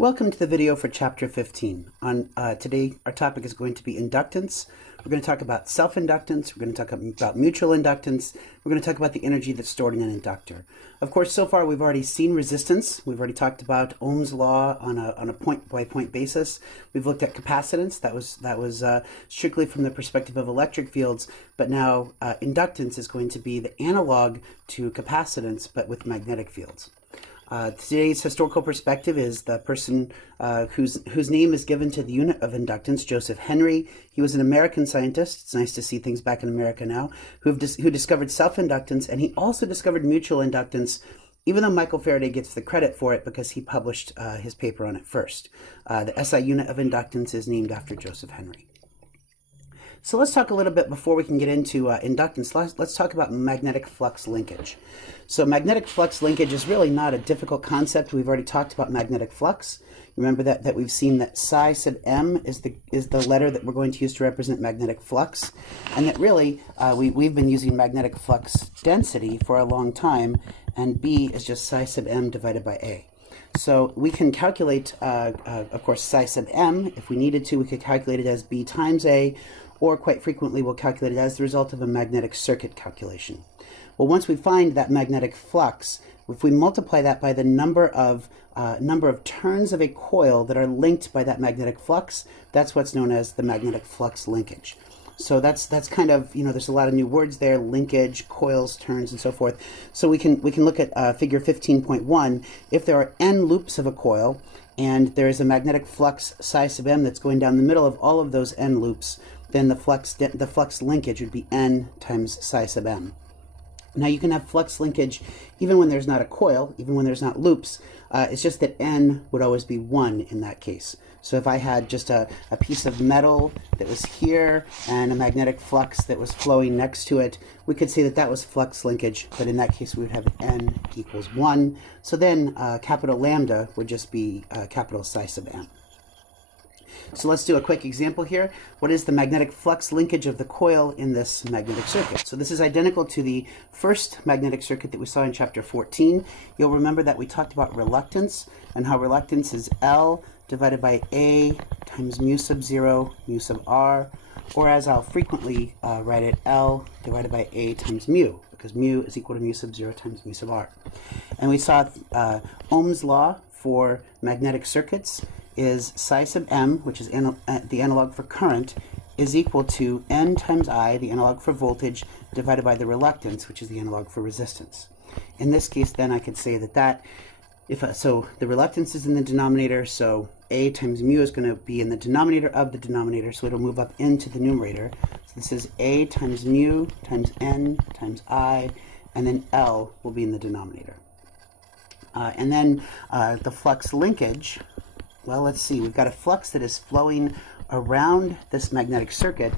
Welcome to the video for Chapter 15. Today, our topic is going to be inductance. We're going to talk about self-inductance. We're going to talk about mutual inductance. We're going to talk about the energy that's stored in an inductor. Of course, so far we've already seen resistance. We've already talked about Ohm's law on a point-by-point basis. We've looked at capacitance. That was strictly from the perspective of electric fields. But now inductance is going to be the analog to capacitance, but with magnetic fields. Today's historical perspective is the person whose name is given to the unit of inductance, Joseph Henry. He was an American scientist. It's nice to see things back in America now, who discovered self-inductance, and he also discovered mutual inductance, even though Michael Faraday gets the credit for it because he published his paper on it first. The SI unit of inductance is named after Joseph Henry. So let's talk a little bit before we can get into inductance. Let's talk about magnetic flux linkage. So magnetic flux linkage is really not a difficult concept. We've already talked about magnetic flux. Remember that we've seen that psi sub m is the letter that we're going to use to represent magnetic flux, and that really we've been using magnetic flux density for a long time, and B is just psi sub m divided by A. So we can calculate, of course, psi sub m. If we needed to, we could calculate it as B times A, or quite frequently we'll calculate it as the result of a magnetic circuit calculation. Well, once we find that magnetic flux, if we multiply that by the number of turns of a coil that are linked by that magnetic flux, that's what's known as the magnetic flux linkage. So that's kind of, there's a lot of new words there: linkage, coils, turns, and so forth. So we can look at figure 15.1. If there are n loops of a coil and there is a magnetic flux psi sub m that's going down the middle of all of those n loops, then the flux linkage would be n times psi sub m. Now you can have flux linkage even when there's not a coil, even when there's not loops. It's just that n would always be 1 in that case. So if I had just a piece of metal that was here and a magnetic flux that was flowing next to it, we could say that that was flux linkage, but in that case we would have n equals 1. So then capital lambda would just be capital psi sub m. So let's do a quick example here. What is the magnetic flux linkage of the coil in this magnetic circuit? So this is identical to the first magnetic circuit that we saw in chapter 14. You'll remember that we talked about reluctance and how reluctance is L divided by A times mu sub 0 mu sub R, or as I'll frequently write it, L divided by A times mu, because mu is equal to mu sub 0 times mu sub R. And we saw Ohm's law for magnetic circuits is psi sub m, which is the analog for current, is equal to n times I, the analog for voltage, divided by the reluctance, which is the analog for resistance. In this case, then, I could say so the reluctance is in the denominator, so A times mu is going to be in the denominator of the denominator, so it'll move up into the numerator. So this is A times mu times n times I, and then L will be in the denominator. And then the flux linkage, well, let's see. We've got a flux that is flowing around this magnetic circuit,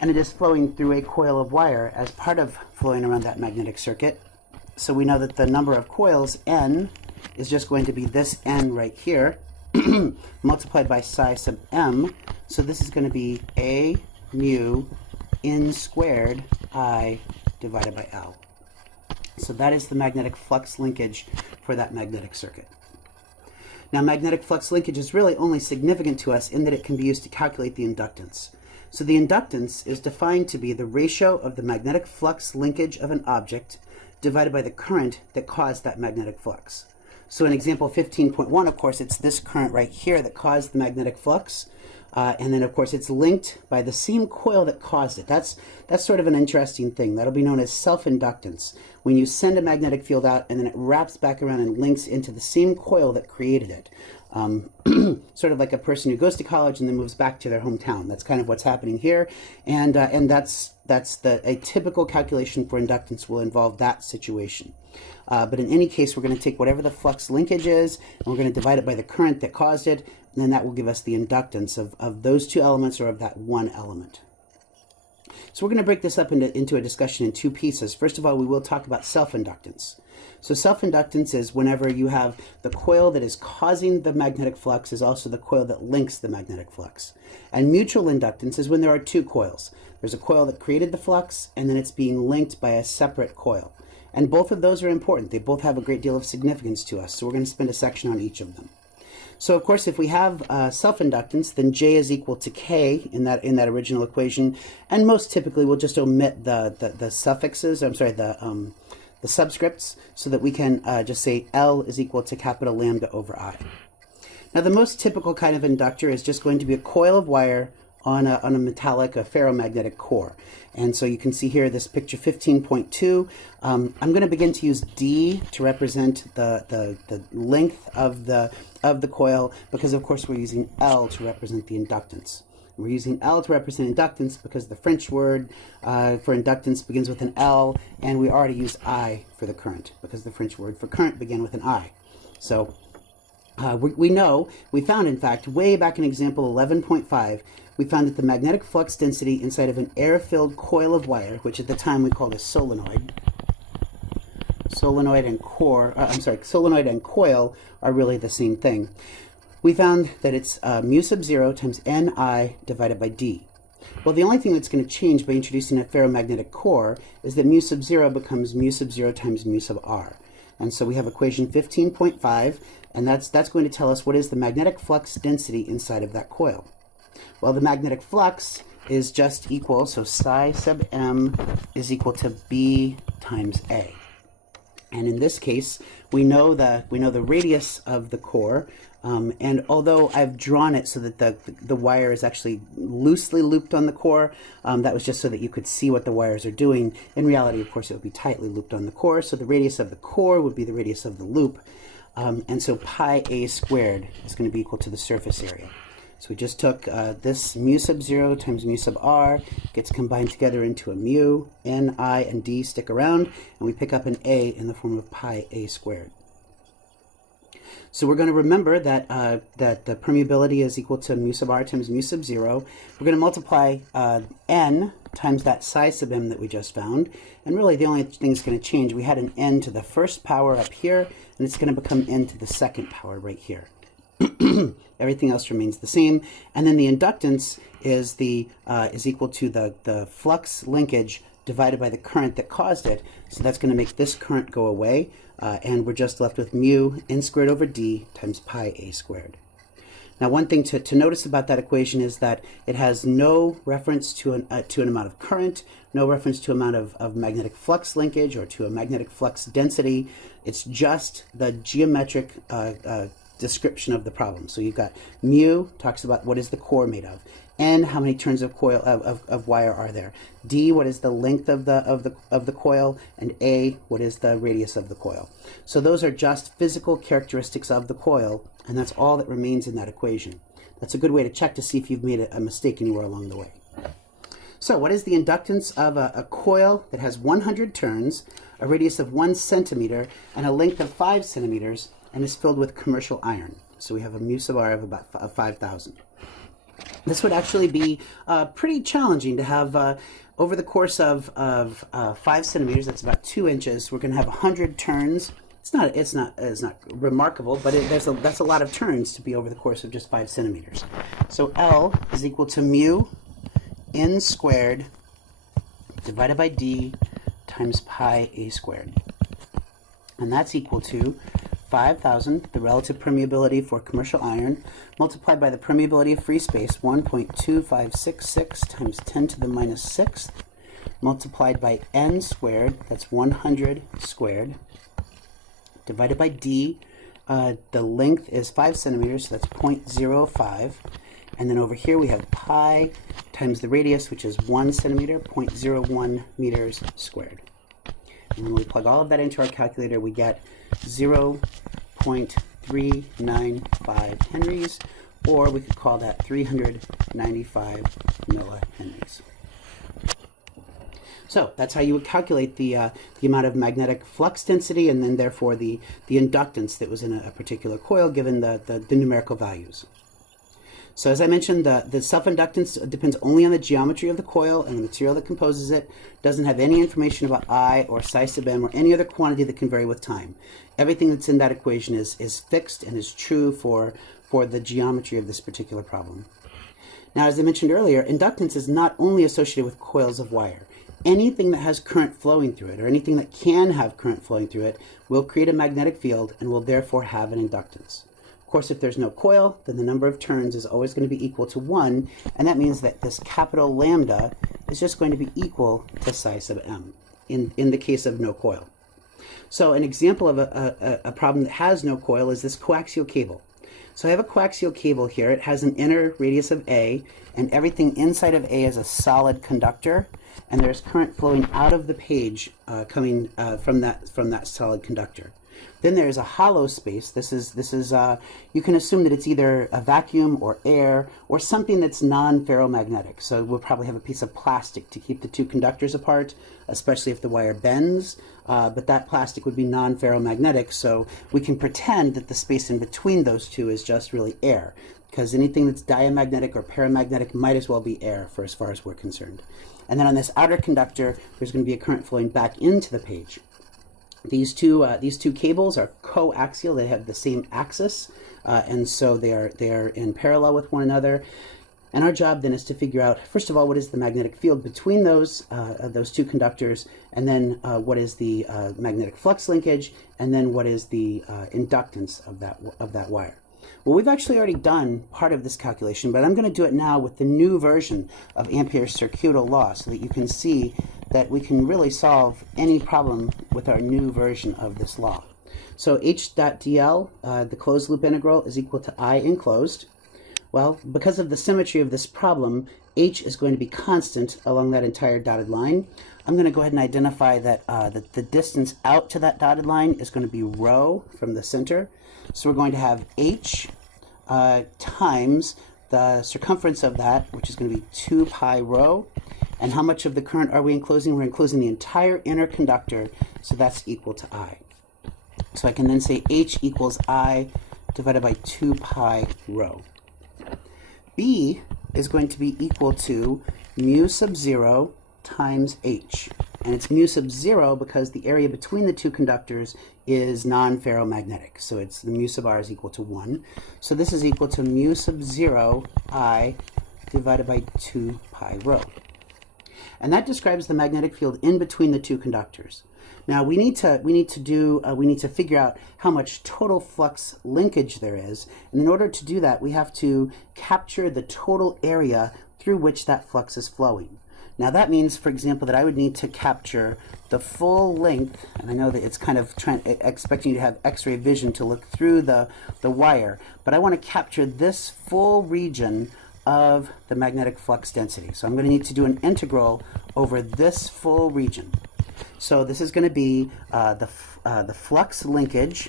and it is flowing through a coil of wire as part of flowing around that magnetic circuit. So we know that the number of coils, n, is just going to be this n right here, multiplied by psi sub m. So this is going to be A mu n squared I divided by L. So that is the magnetic flux linkage for that magnetic circuit. Now, magnetic flux linkage is really only significant to us in that it can be used to calculate the inductance. So the inductance is defined to be the ratio of the magnetic flux linkage of an object divided by the current that caused that magnetic flux. So in example 15.1, of course, it's this current right here that caused the magnetic flux. And then, of course, it's linked by the same coil that caused it. That's sort of an interesting thing. That'll be known as self-inductance. When you send a magnetic field out and then it wraps back around and links into the same coil that created it. Sort of like a person who goes to college and then moves back to their hometown. That's kind of what's happening here. And that's a typical calculation for inductance will involve that situation. But in any case, we're going to take whatever the flux linkage is, and we're going to divide it by the current that caused it, and then that will give us the inductance of those two elements or of that one element. So we're going to break this up into a discussion in two pieces. First of all, we will talk about self-inductance. So self-inductance is whenever you have the coil that is causing the magnetic flux is also the coil that links the magnetic flux. And mutual inductance is when there are two coils. There's a coil that created the flux, and then it's being linked by a separate coil. And both of those are important. They both have a great deal of significance to us, so we're going to spend a section on each of them. So of course, if we have self-inductance, then J is equal to K in that original equation, and most typically we'll just omit the suffixes. I'm sorry, the subscripts, so that we can just say L is equal to capital lambda over I. Now the most typical kind of inductor is just going to be a coil of wire on a metallic, a ferromagnetic core. And so you can see here this picture 15.2. I'm going to begin to use D to represent the length of the coil, because of course we're using L to represent the inductance. We're using L to represent inductance because the French word for inductance begins with an L, and we already used I for the current because the French word for current began with an I. So we found, in fact, way back in example 11.5, we found that the magnetic flux density inside of an air-filled coil of wire, which at the time we called a solenoid and solenoid and coil are really the same thing. We found that it's mu sub 0 times Ni divided by D. Well, the only thing that's going to change by introducing a ferromagnetic core is that mu sub 0 becomes mu sub 0 times mu sub r. And so we have equation 15.5, and that's going to tell us what is the magnetic flux density inside of that coil. Well, the magnetic flux is just equal, so psi sub m is equal to B times A. And in this case, we know the radius of the core, and although I've drawn it so that the wire is actually loosely looped on the core, that was just so that you could see what the wires are doing. In reality, of course, it would be tightly looped on the core, so the radius of the core would be the radius of the loop, and so pi a squared is going to be equal to the surface area. So we just took this mu sub 0 times mu sub r, gets combined together into a mu, n, I, and d stick around, and we pick up an a in the form of pi a squared. So we're going to remember that that the permeability is equal to mu sub r times mu sub 0. We're going to multiply n times that psi sub m that we just found, and really the only thing that's going to change, we had an n to the first power up here, and it's going to become n to the second power right here. Everything else remains the same, and then the inductance is equal to the flux linkage divided by the current that caused it. So that's going to make this current go away, and we're just left with mu n squared over d times pi a squared. Now, one thing to notice about that equation is that it has no reference to an amount of current, no reference to amount of magnetic flux linkage or to a magnetic flux density. It's just the geometric description of the problem. So you've got mu talks about what is the core made of, n how many turns of coil of wire are there, d what is the length of the coil, and a what is the radius of the coil. So those are just physical characteristics of the coil, and that's all that remains in that equation. That's a good way to check to see if you've made a mistake anywhere along the way. So what is the inductance of a coil that has 100 turns, a radius of 1 centimeter, and a length of 5 centimeters, and is filled with commercial iron? So we have a mu sub r of about 5,000. This would actually be pretty challenging to have over the course of 5 centimeters. That's about 2 inches. We're going to have 100 turns. It's not remarkable, but that's a lot of turns to be over the course of just 5 centimeters. So L is equal to mu n squared divided by d times pi a squared, and that's equal to 5,000, the relative permeability for commercial iron, multiplied by the permeability of free space, 1.2566 times 10 to the minus 6th, multiplied by n squared, that's 100 squared, divided by d. The length is 5 centimeters, so that's 0.05. And then over here we have pi times the radius, which is 1 centimeter, 0.01 meters squared. And when we plug all of that into our calculator, we get 0.395 henries, or we could call that 395 millihenries. So that's how you would calculate the amount of magnetic flux density, and then therefore the inductance that was in a particular coil given the numerical values. So as I mentioned, the self-inductance depends only on the geometry of the coil and the material that composes it. Doesn't have any information about I or psi sub m or any other quantity that can vary with time. Everything that's in that equation is fixed and is true for the geometry of this particular problem. Now, as I mentioned earlier, inductance is not only associated with coils of wire. Anything that has current flowing through it, or anything that can have current flowing through it, will create a magnetic field and will therefore have an inductance. course, if there's no coil, then the number of turns is always going to be equal to 1, and that means that this capital lambda is just going to be equal to psi sub m in the case of no coil. So an example of a problem that has no coil is this coaxial cable. So I have a coaxial cable here. It has an inner radius of A, and everything inside of A is a solid conductor, and there's current flowing out of the page coming from that solid conductor. Then there's a hollow space. This is you can assume that it's either a vacuum or air or something that's non-ferromagnetic. So we'll probably have a piece of plastic to keep the two conductors apart, especially if the wire bends. But that plastic would be non-ferromagnetic, so we can pretend that the space in between those two is just really air, because anything that's diamagnetic or paramagnetic might as well be air for as far as we're concerned. And then on this outer conductor, there's going to be a current flowing back into the page. These two cables are coaxial. They have the same axis, and so they are in parallel with one another. And our job then is to figure out, first of all, what is the magnetic field between those two conductors, and then what is the magnetic flux linkage, and then what is the inductance of that wire. Well, we've actually already done part of this calculation, but I'm going to do it now with the new version of Ampere's circuital law so that you can see that we can really solve any problem with our new version of this law. So h dot dl, the closed loop integral, is equal to I enclosed. Well, because of the symmetry of this problem, h is going to be constant along that entire dotted line. I'm going to go ahead and identify that the distance out to that dotted line is going to be rho from the center. So we're going to have h times the circumference of that, which is going to be 2 pi rho. And how much of the current are we enclosing? We're enclosing the entire inner conductor, so that's equal to I. So I can then say h equals I divided by 2 pi rho. B is going to be equal to mu sub 0 times h. And it's mu sub 0 because the area between the two conductors is non-ferromagnetic. So it's the mu sub r is equal to 1. So this is equal to mu sub 0 I divided by 2 pi rho. And that describes the magnetic field in between the two conductors. Now we need to figure out how much total flux linkage there is, and in order to do that, we have to capture the total area through which that flux is flowing. Now that means, for example, that I would need to capture the full length, and I know that it's kind of expecting you to have X-ray vision to look through the wire, but I want to capture this full region of the magnetic flux density. So I'm going to need to do an integral over this full region. So this is going to be the flux linkage.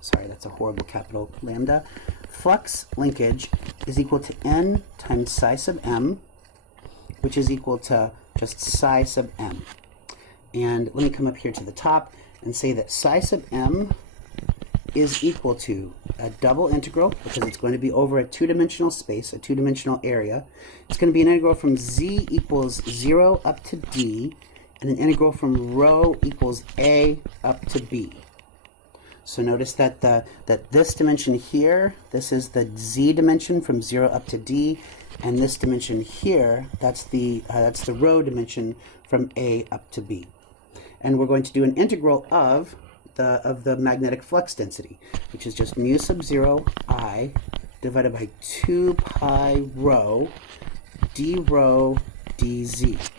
Sorry, that's a horrible capital lambda. Flux linkage is equal to n times psi sub m, which is equal to just psi sub m. And let me come up here to the top and say that psi sub m is equal to a double integral, because it's going to be over a two-dimensional space, a two-dimensional area. It's going to be an integral from z equals 0 up to d, and an integral from rho equals a up to b. So notice that this dimension here, this is the z dimension from 0 up to d, and this dimension here, that's the rho dimension from a up to b. And we're going to do an integral of the magnetic flux density, which is just mu sub 0 I divided by 2 pi rho d rho dz.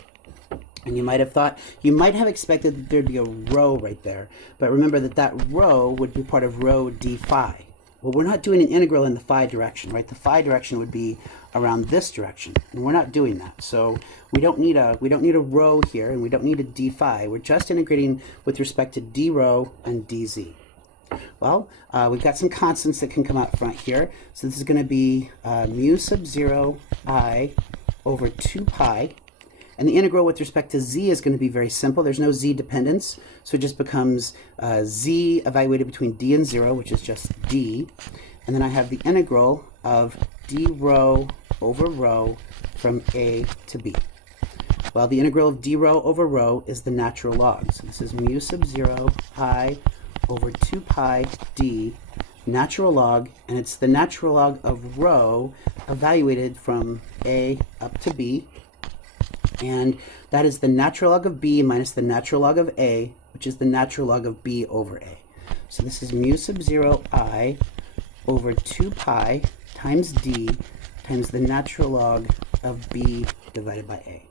And you might have expected that there'd be a rho right there, but remember that rho would be part of rho d phi. Well, we're not doing an integral in the phi direction, right? The phi direction would be around this direction, and we're not doing that. So we don't need a rho here, and we don't need a d phi. We're just integrating with respect to d rho and dz. Well, we've got some constants that can come out front here. So this is going to be mu sub 0 I over 2 pi. And the integral with respect to z is going to be very simple. There's no z dependence, so it just becomes z evaluated between d and 0, which is just d. And then I have the integral of d rho over rho from a to b. Well, the integral of d rho over rho is the natural log. So this is mu sub 0 I over 2 pi d natural log, and it's the natural log of rho evaluated from a up to b. And that is the natural log of b minus the natural log of a, which is the natural log of b over a. So this is mu sub 0 I over 2 pi times d times the natural log of b divided by a.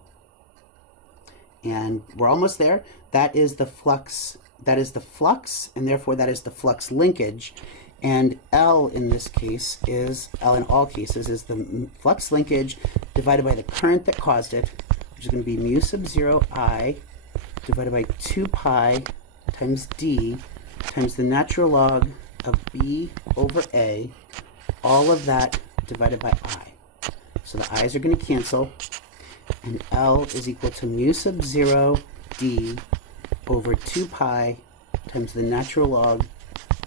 And we're almost there. That is the flux, and therefore that is the flux linkage. And L in this case is, L in all cases, is the flux linkage divided by the current that caused it, which is going to be mu sub 0 I divided by 2 pi times d times the natural log of b over a, all of that divided by I. So the i's are going to cancel, and L is equal to mu sub 0 d over 2 pi times the natural log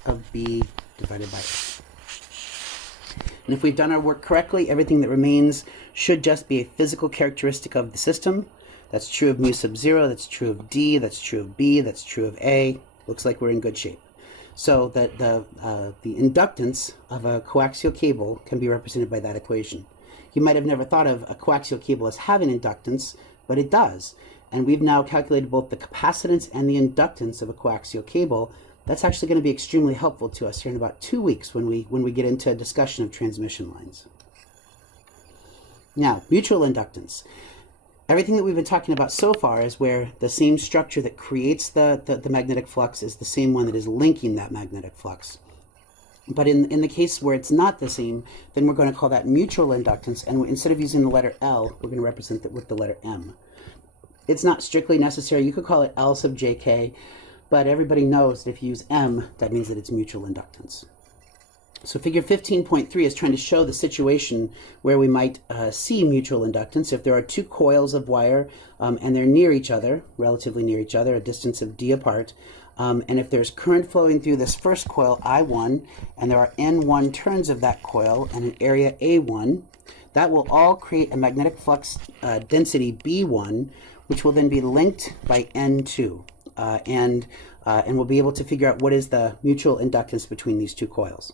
of b divided by a. And if we've done our work correctly, everything that remains should just be a physical characteristic of the system. That's true of mu sub 0, that's true of d, that's true of b, that's true of a. Looks like we're in good shape. So that the inductance of a coaxial cable can be represented by that equation. You might have never thought of a coaxial cable as having inductance, but it does. And we've now calculated both the capacitance and the inductance of a coaxial cable. That's actually going to be extremely helpful to us here in about 2 weeks when we get into a discussion of transmission lines. Now, mutual inductance. Everything that we've been talking about so far is where the same structure that creates the magnetic flux is the same one that is linking that magnetic flux. But in the case where it's not the same, then we're going to call that mutual inductance, and instead of using the letter L, we're going to represent it with the letter M. It's not strictly necessary. You could call it L sub jk, but everybody knows that if you use M, that means that it's mutual inductance. So figure 15.3 is trying to show the situation where we might see mutual inductance. If there are two coils of wire and they're near each other, relatively near each other, a distance of d apart, and if there's current flowing through this first coil, I1, and there are N1 turns of that coil and an area A1, that will all create a magnetic flux density B1, which will then be linked by N2. And we'll be able to figure out what is the mutual inductance between these two coils.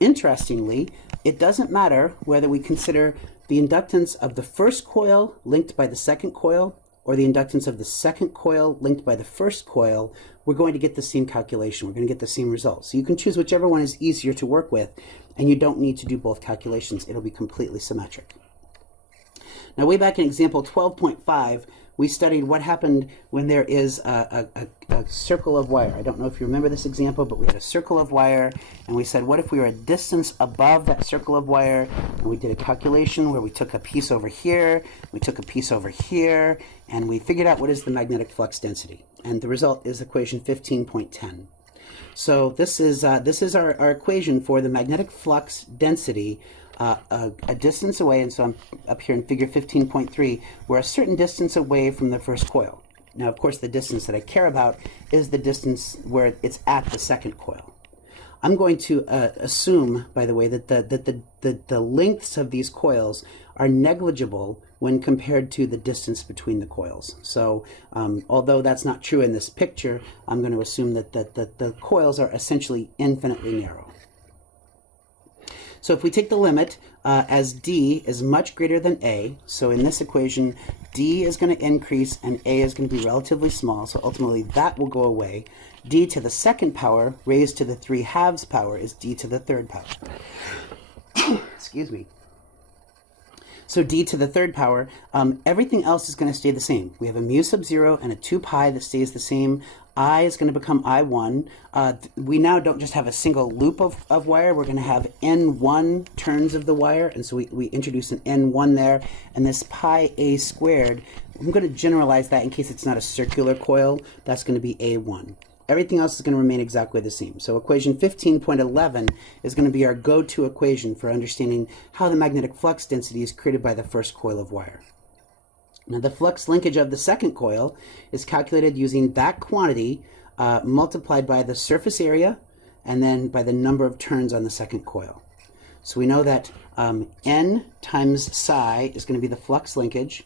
Interestingly, it doesn't matter whether we consider the inductance of the first coil linked by the second coil or the inductance of the second coil linked by the first coil. We're going to get the same calculation. We're going to get the same result. So you can choose whichever one is easier to work with, and you don't need to do both calculations. It'll be completely symmetric. Now, way back in example 12.5, we studied what happened when there is a circle of wire. I don't know if you remember this example, but we had a circle of wire, and we said, what if we were a distance above that circle of wire? And we did a calculation where we took a piece over here, we took a piece over here, and we figured out what is the magnetic flux density. And the result is equation 15.10. So this is our equation for the magnetic flux density a distance away, and so I'm up here in figure 15.3, we're a certain distance away from the first coil. Now, of course, the distance that I care about is the distance where it's at the second coil. I'm going to assume, by the way, that the lengths of these coils are negligible when compared to the distance between the coils. So although that's not true in this picture, I'm going to assume that the coils are essentially infinitely narrow. So if we take the limit as D is much greater than A, so in this equation, D is going to increase and A is going to be relatively small, so ultimately that will go away. D to the second power raised to the 3/2 power is D to the third power. Excuse me. So D to the third power, everything else is going to stay the same. We have a mu sub 0 and a 2 pi that stays the same. I is going to become I1. We now don't just have a single loop of wire. We're going to have N1 turns of the wire, and so we introduce an N1 there, and this pi A squared, I'm going to generalize that in case it's not a circular coil. That's going to be A1. Everything else is going to remain exactly the same. So equation 15.11 is going to be our go-to equation for understanding how the magnetic flux density is created by the first coil of wire. Now, the flux linkage of the second coil is calculated using that quantity multiplied by the surface area and then by the number of turns on the second coil. So we know that N times psi is going to be the flux linkage,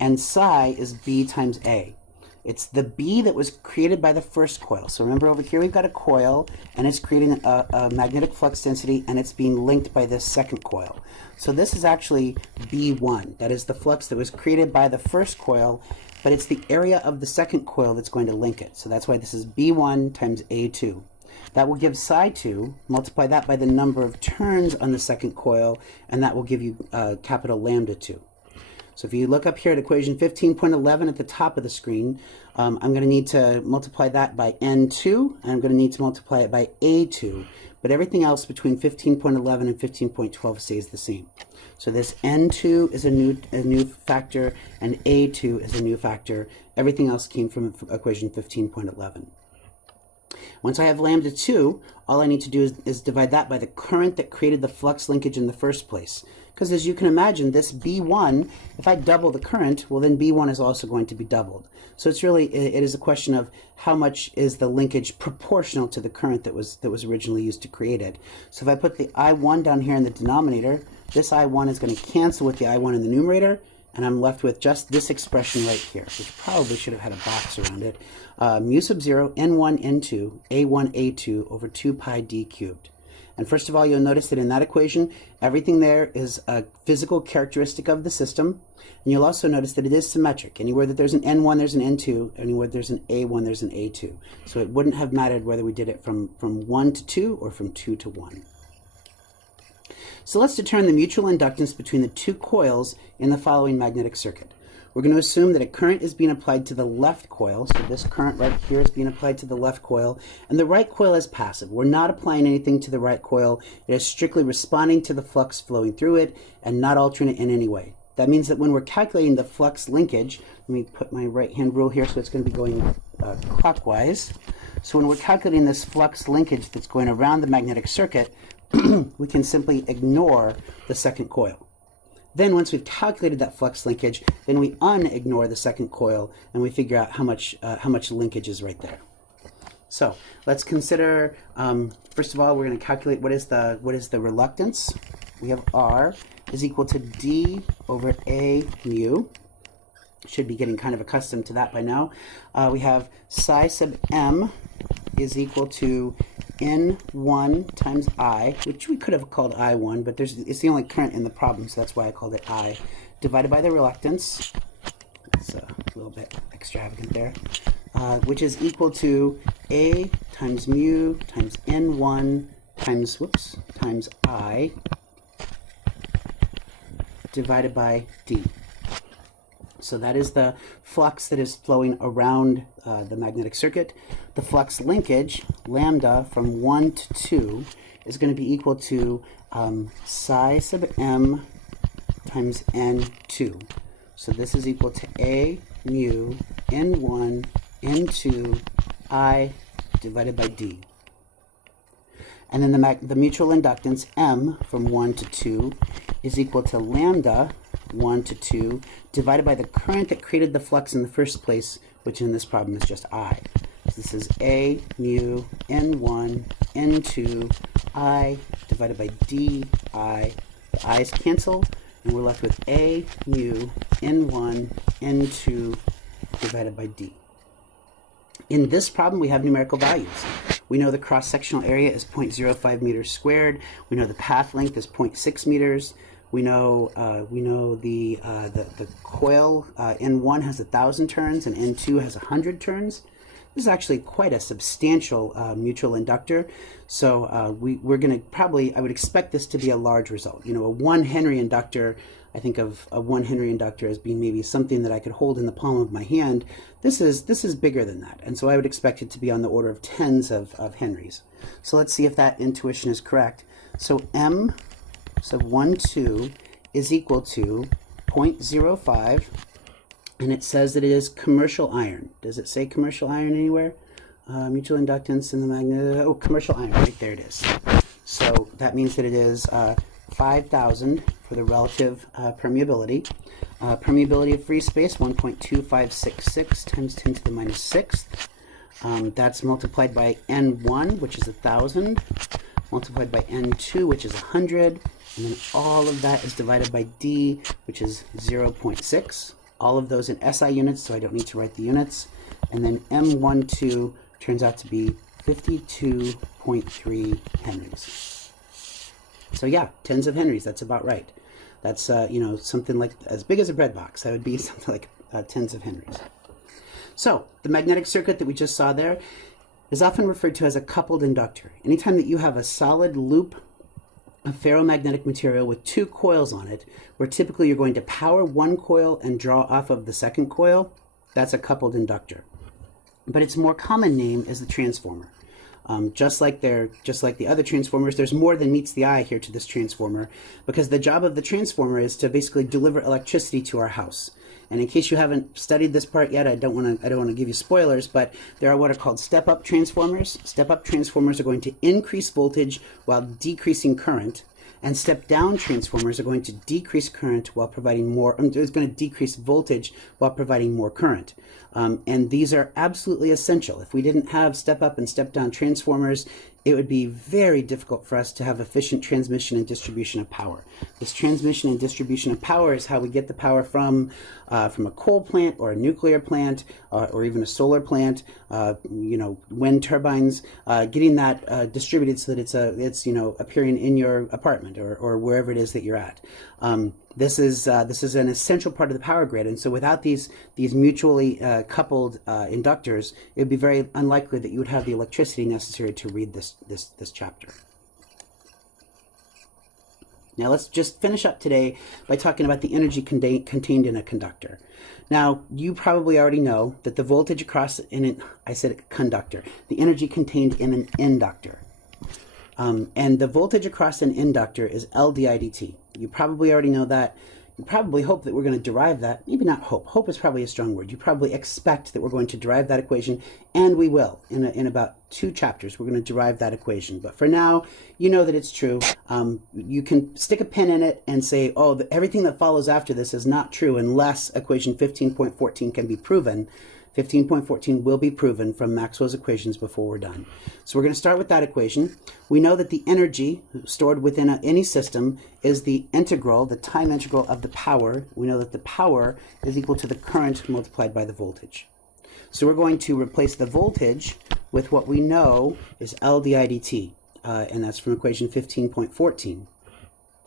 and psi is B times A. It's the B that was created by the first coil. So remember, over here we've got a coil, and it's creating a magnetic flux density, and it's being linked by this second coil. So this is actually B1. That is the flux that was created by the first coil, but it's the area of the second coil that's going to link it. So that's why this is B1 times A2. That will give psi 2, multiply that by the number of turns on the second coil, and that will give you capital lambda 2. So if you look up here at equation 15.11 at the top of the screen, I'm going to need to multiply that by N2, and I'm going to need to multiply it by A2. But everything else between 15.11 and 15.12 stays the same. So this N2 is a new factor, and A2 is a new factor. Everything else came from equation 15.11. Once I have lambda 2, all I need to do is divide that by the current that created the flux linkage in the first place. Because as you can imagine, this B1, if I double the current, well then B1 is also going to be doubled. So it's really, it is a question of how much is the linkage proportional to the current that was originally used to create it. So if I put the I1 down here in the denominator, this I1 is going to cancel with the I1 in the numerator, and I'm left with just this expression right here, which probably should have had a box around it. Mu sub 0, N1, N2, A1, A2 over 2 pi d cubed. And first of all, you'll notice that in that equation, everything there is a physical characteristic of the system. And you'll also notice that it is symmetric. Anywhere that there's an N1, there's an N2. Anywhere there's an A1, there's an A2. So it wouldn't have mattered whether we did it from 1 to 2 or from 2 to 1. So let's determine the mutual inductance between the two coils in the following magnetic circuit. We're going to assume that a current is being applied to the left coil. So this current right here is being applied to the left coil, and the right coil is passive. We're not applying anything to the right coil. It is strictly responding to the flux flowing through it and not altering it in any way. That means that when we're calculating the flux linkage, let me put my right hand rule here so it's going to be going clockwise. So when we're calculating this flux linkage that's going around the magnetic circuit, we can simply ignore the second coil. Then once we've calculated that flux linkage, then we unignore the second coil and we figure out how much linkage is right there. So let's consider, first of all, we're going to calculate what is the reluctance. We have R is equal to D over A mu. Should be getting kind of accustomed to that by now. We have psi sub M is equal to N1 times I, which we could have called I1, but it's the only current in the problem, so that's why I called it I, divided by the reluctance. It's a little bit extravagant there, which is equal to A times mu times N1 times I divided by D. So that is the flux that is flowing around the magnetic circuit. The flux linkage, lambda, from 1 to 2, is going to be equal to psi sub m times n2. So this is equal to A mu n1 n2 I divided by D. And then the mutual inductance, M, from 1 to 2, is equal to lambda, 1 to 2, divided by the current that created the flux in the first place, which in this problem is just I. So this is A mu N1 N2 I divided by D I. The I's cancel, and we're left with A mu N1 N2 divided by D. In this problem, we have numerical values. We know the cross-sectional area is 0.05 meters squared. We know the path length is 0.6 meters. We know the coil N1 has 1,000 turns and N2 has 100 turns. This is actually quite a substantial mutual inductor. So we're going to probably, I would expect this to be a large result. You know, a 1 Henry inductor, I think of a 1 Henry inductor as being maybe something that I could hold in the palm of my hand. This is bigger than that. And so I would expect it to be on the order of tens of Henrys. So let's see if that intuition is correct. So M sub 1, 2 is equal to 0.05, and it says that it is commercial iron. Does it say commercial iron anywhere? Mutual inductance in the magnet, oh, commercial iron, right there it is. So that means that it is 5,000 for the relative permeability. Permeability of free space, 1.2566 times 10 to the minus 6th. That's multiplied by N1, which is 1,000, multiplied by N2, which is 100, and then all of that is divided by D, which is 0.6. All of those in SI units, so I don't need to write the units. And then M12 turns out to be 52.3 Henrys. So yeah, tens of Henrys, that's about right. That's, you know, something like as big as a bread box. That would be something like tens of Henrys. So the magnetic circuit that we just saw there, is often referred to as a coupled inductor. Anytime that you have a solid loop of ferromagnetic material with two coils on it, where typically you're going to power one coil and draw off of the second coil, that's a coupled inductor. But its more common name is the transformer. Just like the other transformers, there's more than meets the eye here to this transformer, because the job of the transformer is to basically deliver electricity to our house. And in case you haven't studied this part yet, I don't want to give you spoilers, but there are what are called step-up transformers. Step-up transformers are going to increase voltage while decreasing current, and step-down transformers are going to decrease current while providing more. It's going to decrease voltage while providing more current. And these are absolutely essential. If we didn't have step-up and step-down transformers, it would be very difficult for us to have efficient transmission and distribution of power. This transmission and distribution of power is how we get the power from a coal plant or a nuclear plant or even a solar plant, wind turbines, getting that distributed so that it's appearing in your apartment or wherever it is that you're at. This is an essential part of the power grid, and so without these mutually coupled inductors, it would be very unlikely that you would have the electricity necessary to read this chapter. Now let's just finish up today by talking about the energy contained in a conductor. Now you probably already know that the voltage across conductor, the energy contained in an inductor. And the voltage across an inductor is L d I dt. You probably already know that. You probably hope that we're going to derive that. Maybe not hope. Hope is probably a strong word. You probably expect that we're going to derive that equation, and we will. In about 2 chapters, we're going to derive that equation. But for now, you know that it's true. You can stick a pin in it and say, oh, everything that follows after this is not true unless equation 15.14 can be proven. 15.14 will be proven from Maxwell's equations before we're done. So we're going to start with that equation. We know that the energy stored within any system is the integral, the time integral of the power. We know that the power is equal to the current multiplied by the voltage. So we're going to replace the voltage with what we know is L d I dt, and that's from equation 15.14.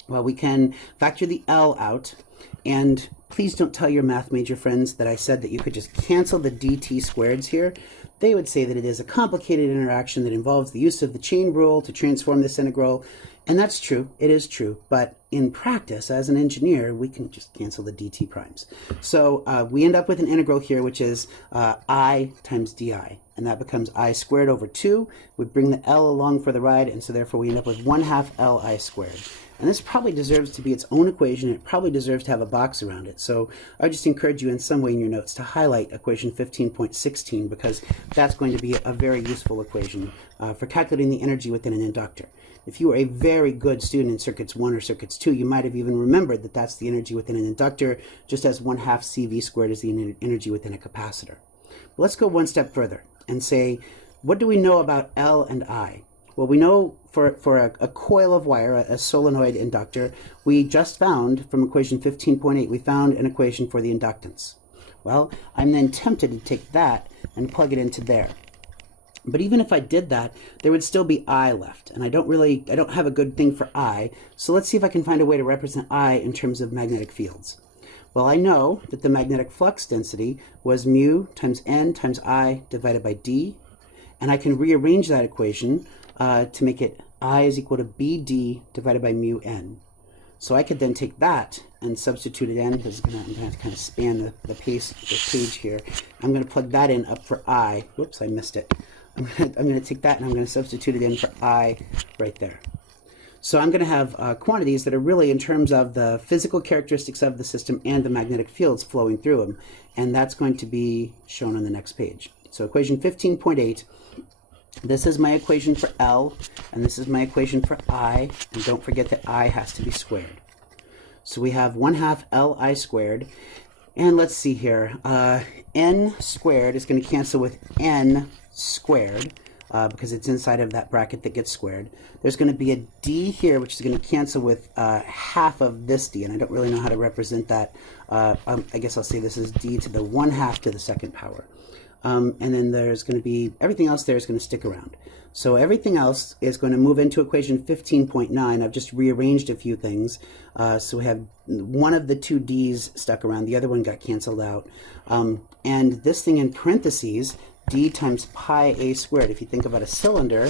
Well, we can factor the L out, and please don't tell your math major friends that I said that you could just cancel the dt squareds here. They would say that it is a complicated interaction that involves the use of the chain rule to transform this integral, and that's true, it is true, but in practice, as an engineer, we can just cancel the dt primes. So we end up with an integral here, which is I times di, and that becomes I squared over 2. We bring the L along for the ride, and so therefore we end up with 1/2 Li squared. And this probably deserves to be its own equation. It probably deserves to have a box around it. So I just encourage you in some way in your notes to highlight equation 15.16, because that's going to be a very useful equation for calculating the energy within an inductor. If you were a very good student in circuits 1 or circuits 2, you might have even remembered that that's the energy within an inductor, just as 1/2 CV squared is the energy within a capacitor. But let's go one step further and say, what do we know about L and I? Well, we know for a coil of wire, a solenoid inductor, we just found from equation 15.8, we found an equation for the inductance. Well, I'm then tempted to take that and plug it into there. But even if I did that, there would still be I left, and I don't have a good thing for I, so let's see if I can find a way to represent I in terms of magnetic fields. Well, I know that the magnetic flux density was mu times N times I divided by D, and I can rearrange that equation to make it I is equal to BD divided by mu N. So I could then take that and substitute it in, because I'm going to have to kind of span the page here. I'm going to plug that in up for I. Whoops, I missed it. I'm going to take that and I'm going to substitute it in for I right there. So I'm going to have quantities that are really in terms of the physical characteristics of the system and the magnetic fields flowing through them. And that's going to be shown on the next page. So equation 15.8. This is my equation for L, and this is my equation for I, and don't forget that I has to be squared. So we have 1/2 Li squared, and let's see here, N squared is going to cancel with N squared, because it's inside of that bracket that gets squared. There's going to be a D here, which is going to cancel with half of this D, and I don't really know how to represent that. I guess I'll say this is D to the 1/2 to the second power. And then there's going to be, everything else there is going to stick around. So everything else is going to move into equation 15.9. I've just rearranged a few things. So we have one of the 2 D's stuck around. The other one got canceled out. And this thing in parentheses, d times pi a squared. If you think about a cylinder,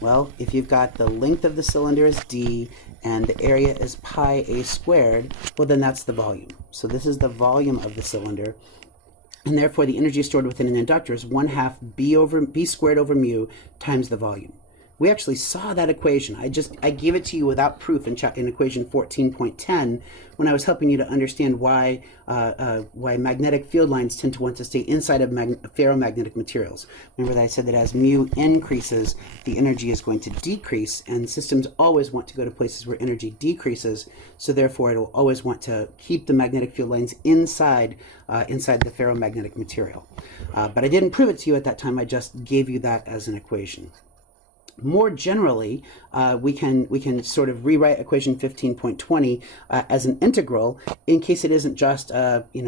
well, if you've got the length of the cylinder is d and the area is pi a squared, well, then that's the volume. So this is the volume of the cylinder, and therefore the energy stored within an inductor is 1/2 b squared over mu times the volume. We actually saw that equation. I gave it to you without proof in equation 14.10 when I was helping you to understand why magnetic field lines tend to want to stay inside of ferromagnetic materials. Remember that I said that as mu increases, the energy is going to decrease, and systems always want to go to places where energy decreases, so therefore it will always want to keep the magnetic field lines inside the ferromagnetic material. But I didn't prove it to you at that time. I just gave you that as an equation. More generally, we can sort of rewrite equation 15.20 as an integral in case it isn't just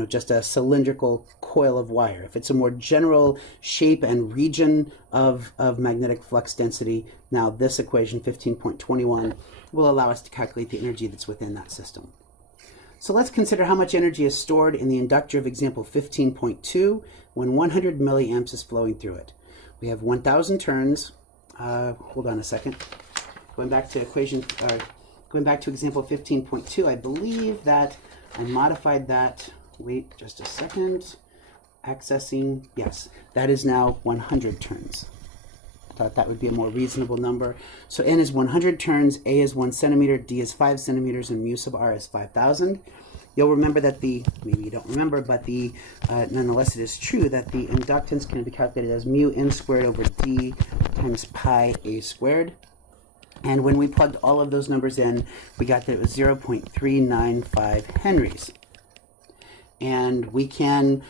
just a cylindrical coil of wire. If it's a more general shape and region of magnetic flux density, now this equation 15.21 will allow us to calculate the energy that's within that system. So let's consider how much energy is stored in the inductor of example 15.2 when 100 milliamps is flowing through it. We have 1,000 turns. Hold on a second. Going back to example 15.2, I believe that I modified that. Wait just a second. Accessing, yes, that is now 100 turns. I thought that would be a more reasonable number. So N is 100 turns, A is 1 centimeter, D is 5 centimeters, and mu sub R is 5,000. You'll remember that maybe you don't remember, but nonetheless it is true that the inductance can be calculated as mu N squared over D times pi A squared. And when we plugged all of those numbers in, we got that it was 0.395 henries. And we could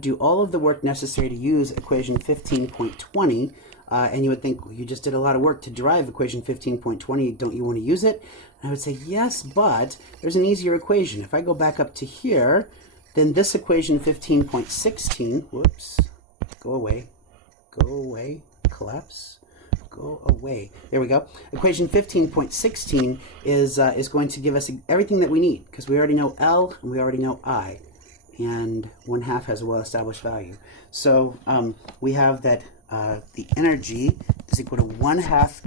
do all of the work necessary to use equation 15.20, and you would think, well, you just did a lot of work to derive equation 15.20, don't you want to use it? And I would say, yes, but there's an easier equation. If I go back up to here, then this equation 15.16, whoops, go away, collapse, go away. There we go. Equation 15.16 is going to give us everything that we need, because we already know L and we already know I, and 1/2 has a well-established value. So we have that the energy is equal to 1/2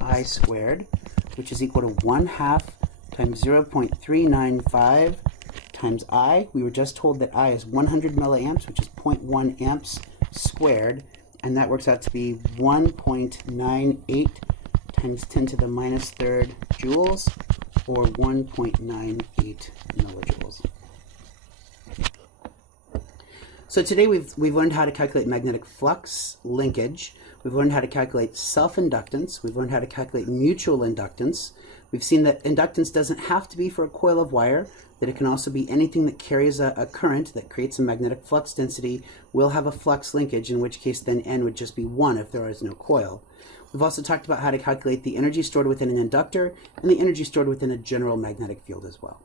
Li squared, which is equal to 1/2 times 0.395 times I. We were just told that I is 100 milliamps, which is 0.1 amps squared, and that works out to be 1.98 times 10 to the minus third joules, or 1.98 millijoules. So today we've learned how to calculate magnetic flux linkage. We've learned how to calculate self-inductance. We've learned how to calculate mutual inductance. We've seen that inductance doesn't have to be for a coil of wire, that it can also be anything that carries a current that creates a magnetic flux density will have a flux linkage, in which case then N would just be 1 if there is no coil. We've also talked about how to calculate the energy stored within an inductor and the energy stored within a general magnetic field as well.